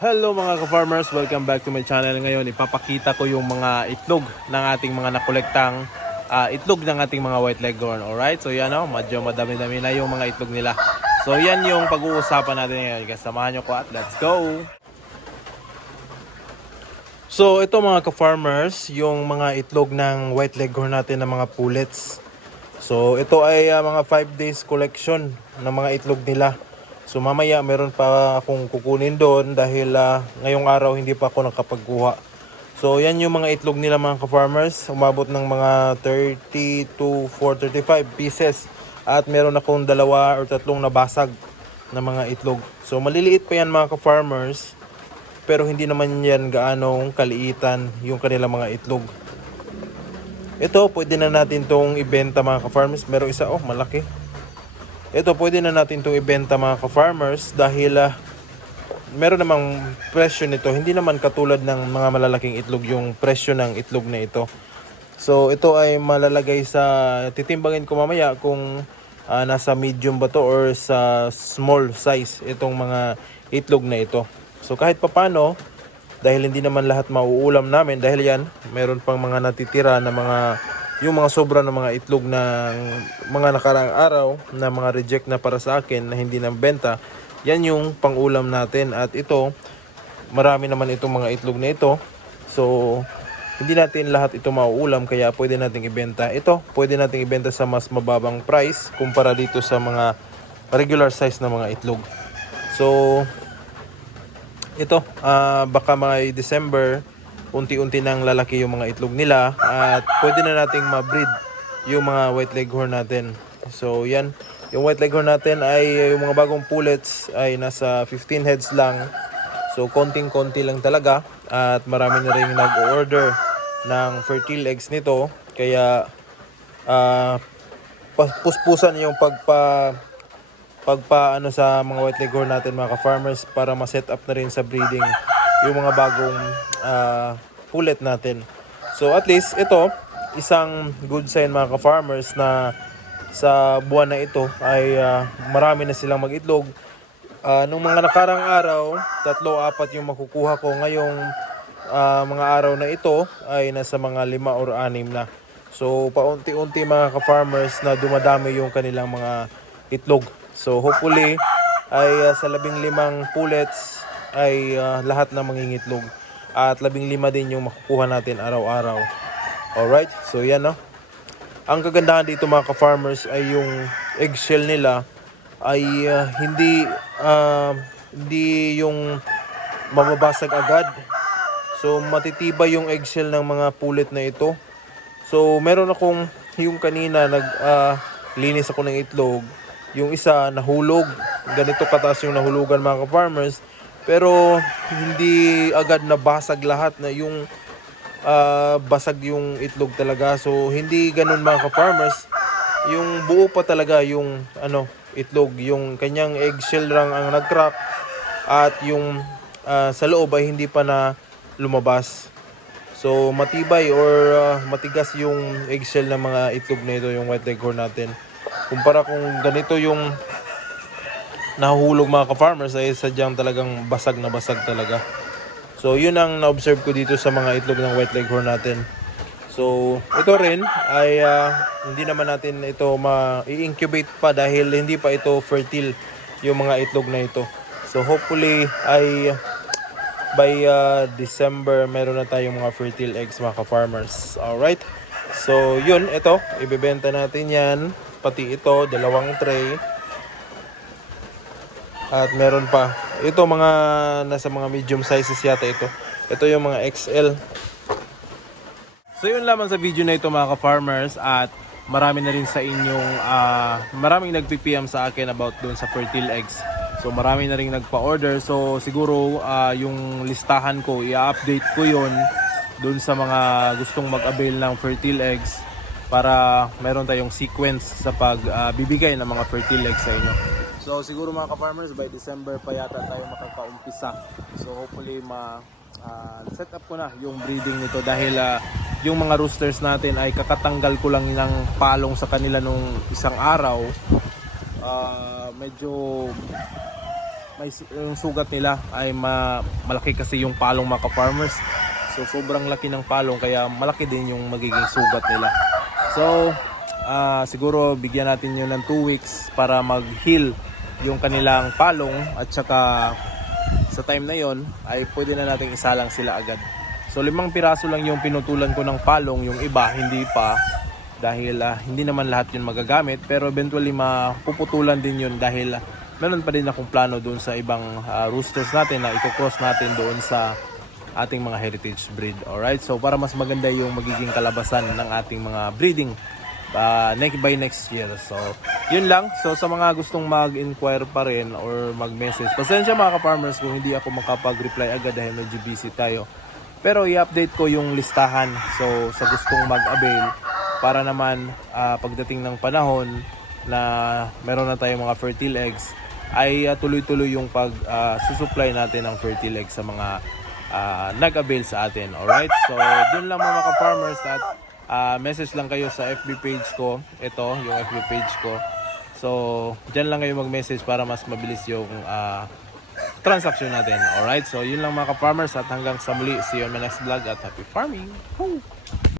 Hello mga ka-farmers, welcome back to my channel. Ngayon ipapakita ko yung mga itlog ng ating mga nakolektang itlog ng ating mga white leghorn. Alright, so yan medyo madami-dami na yung mga itlog nila. So yan yung pag-uusapan natin ngayon. Guys, samahan nyo ko at let's go! So ito mga ka-farmers, yung mga itlog ng white leghorn natin ng mga pullets. So ito ay mga 5 days collection ng mga itlog nila. So mamaya meron pa akong kukunin doon dahil ngayong araw hindi pa ako nakapagkuha. So yan yung mga itlog nila mga ka-farmers. Umabot ng mga 30 to 35 pieces. At meron akong 2 or 3 nabasag na mga itlog. So maliliit pa yan mga ka-farmers. Pero hindi naman yan gaanong kaliitan yung kanilang mga itlog. Ito pwede na natin tong ibenta mga ka-farmers. Merong isa, malaki. Ito pwede na natin itong ibenta mga ka-farmers dahil meron namang presyo nito. Hindi naman katulad ng mga malalaking itlog yung presyo ng itlog na ito. So ito ay malalagay sa, titimbangin ko mamaya kung nasa medium ba to or sa small size itong mga itlog na ito. So kahit papano, dahil hindi naman lahat mauulam namin, dahil yan, meron pang mga natitira na yung mga sobra ng mga itlog ng mga nakaraang araw na mga reject na para sa akin na hindi nang benta, yan yung pangulam natin. At ito, marami naman itong mga itlog na ito. So, hindi natin lahat ito mauulam kaya pwede nating ibenta. Ito, pwede nating ibenta sa mas mababang price kumpara dito sa mga regular size na mga itlog. So, ito, baka mga December, unti-unti nang lalaki yung mga itlog nila at pwede na nating ma-breed yung mga white leghorn natin. So yan, yung white leghorn natin ay yung mga bagong pullets ay nasa 15 heads lang. So konting-konti lang talaga at marami na rin nag-order ng fertile eggs nito. Kaya puspusan yung pagpa sa mga white leghorn natin mga ka-farmers para ma-set up na rin sa breeding yung mga bagong pullet natin. So at least ito, isang good sign mga ka-farmers na sa buwan na ito ay marami na silang mag-itlog. Nung mga nakarang araw, 3-4 yung makukuha ko. Ngayong mga araw na ito ay nasa mga 5 or 6 na. So paunti-unti mga ka-farmers na dumadami yung kanilang mga itlog. So hopefully ay sa 15 pullets ay lahat na mangingitlog at 15 din yung makukuha natin araw-araw. Alright, so yan Ang kagandahan dito mga ka-farmers ay yung eggshell nila ay hindi yung mababasag agad. So matitibay yung eggshell ng mga pullet na ito. So meron akong yung kanina linis ako ng itlog. Yung isa nahulog. Ganito kataas yung nahulugan mga ka-farmers. Pero hindi agad nabasag lahat na yung basag yung itlog talaga. So hindi ganun mga ka-farmers. Yung buo pa talaga yung itlog. Yung kanyang eggshell lang ang nag-crack. At yung sa loob ay hindi pa na lumabas. So matibay or matigas yung eggshell ng mga itlog na ito, yung white leghorn natin. Kumpara kung ganito yung nahuhulog mga ka-farmers ay sadyang talagang basag na basag talaga. So yun ang na-observe ko dito sa mga itlog ng white leghorn natin. So ito rin ay hindi naman natin ito ma-incubate pa dahil hindi pa ito fertile yung mga itlog na ito. So hopefully ay by December meron na tayong mga fertile eggs mga ka-farmers. Alright. So yun, ito ibebenta natin yan. Pati ito, 2 tray. At meron pa. Ito mga nasa mga medium sizes yata ito. Ito yung mga XL. So yun lamang sa video na ito mga ka-farmers. At marami na rin sa inyong maraming nagpi-PM sa akin about doon sa fertile eggs. So marami na rin nagpa-order. So siguro yung listahan ko, i-update ko yun doon sa mga gustong mag-avail ng fertile eggs para meron tayong sequence sa pagbibigay ng mga fertile eggs sa inyo. So siguro mga ka-farmers, by December pa yata tayo makakaumpisa. So hopefully set up ko na yung breeding nito dahil yung mga roosters natin ay kakatanggal ko lang ng palong sa kanila nung isang araw. Medyo yung sugat nila ay malaki kasi yung palong mga ka-farmers. So sobrang laki ng palong kaya malaki din yung magiging sugat nila. So siguro bigyan natin yun ng 2 weeks para mag-heal yung kanilang palong at saka sa time na yon ay pwede na natin isalang sila agad. So 5 piraso lang yung pinutulan ko ng palong, yung iba hindi pa dahil hindi naman lahat yun magagamit, pero eventually mapuputulan din yun dahil meron pa din akong plano doon sa ibang roosters natin na i-cross natin doon sa ating mga heritage breed. Alright, so para mas maganda yung magiging kalabasan ng ating mga breeding by next year. So yun lang. So sa mga gustong mag-inquire pa rin or mag-message, pasensya mga ka-farmers kung hindi ako makapag-reply agad dahil medyo busy tayo, pero i-update ko yung listahan. So sa gustong mag-avail para naman pagdating ng panahon na meron na tayong mga fertile eggs ay tuloy-tuloy yung susupply natin ng fertile eggs sa mga nag-avail sa atin. Alright, so dun lang mga ka-farmers at message lang kayo sa FB page ko. Ito yung FB page ko, so dyan lang kayo mag-message para mas mabilis yung transaction natin. Alright, so yun lang mga ka-farmers at hanggang sa muli, see you on my next vlog at happy farming. Woo!